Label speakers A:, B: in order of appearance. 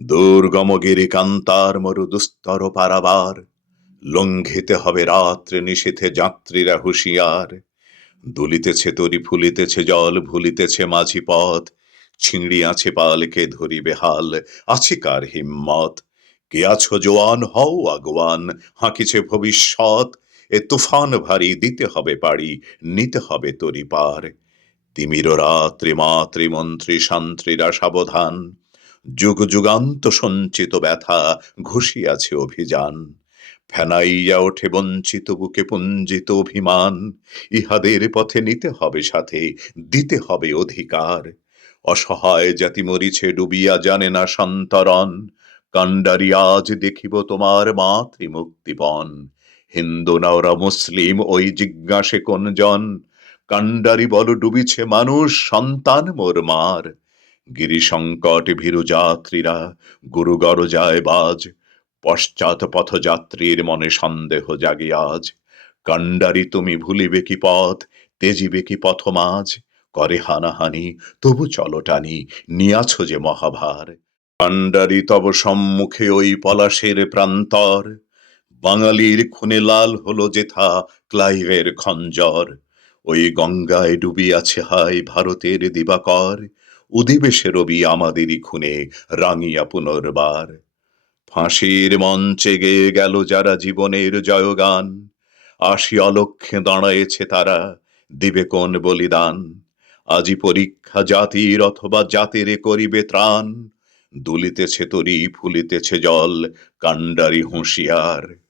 A: দুর্গম গিরিকান্তার মরু দুস্তর পারাবার, লঙ্ঘিতে হবে রাত্রে নিশীথে যাত্রীরা হুঁশিয়ার। দুলিতেছে তরি, ফুলিতেছে জল, ভুলিতেছে মাঝি পথ, ছিঁড়িয়াছে পালকে ধরিবে হাল, আছে কার হিম্মত? কে আছো জোয়ান? হও আগোয়ান, হাঁকিছে ভবিষ্যৎ, এ তুফান ভারী, দিতে হবে পাড়ি, নিতে হবে তরি পার। তিমির রাত্রি মাতৃমন্ত্রী শান্ত্রীরা সাবধান যুগ যুগান্ত সঞ্চিত ব্যথা ঘুষিয়াছে অভিযান। ফেনাইয়া ওঠে বঞ্চিত বুকে পুঞ্জিত অভিমান। ইহাদের পথে নিতে হবে সাথে, দিতে হবে অধিকার। অসহায় জাতি মরিছে, ডুবিয়া জানে না সন্তরণ। কান্ডারি আজ দেখিব তোমার মাতৃমুক্তিপণ। হিন্দু না ওরা মুসলিম, ওই জিজ্ঞাসে কোন জন কান্ডারি বল ডুবিছে মানুষ, সন্তান মোর মার। গিরি সংকট ভীরু যাত্রীরা গুরুগর যায় বাজ, পশ্চাৎ পথযাত্রীর মনে সন্দেহ জাগে আজ। কান্ডারি তুমি ভুলিবে কি পথ, তেজিবে কি পথ মাঝ? করে হানাহানি, তবু চলো টানি, নিয়াছ যে মহাভার। কান্ডারি তব সম্মুখে ওই পলাশের প্রান্তর। বাঙালির খুনে লাল হলো যেথা ক্লাইভের খঞ্জর। ওই গঙ্গায় ডুবিয়াছে হায় ভারতের দিবাকর। সে রবি আমাদেরই খুনে রাঙিয়া পুনর্বার। ফাঁসির মঞ্চে গেয়ে গেল যারা জীবনের জয়গান আসি অলক্ষ্যে দাঁড়ায়েছে তারা দিবে কোন বলিদান? আজি পরীক্ষা জাতির অথবা জাতিরে করিবে ত্রাণ, দুলিতেছে তরি, ফুলিতেছে জল, কাণ্ডারি হুঁশিয়ার।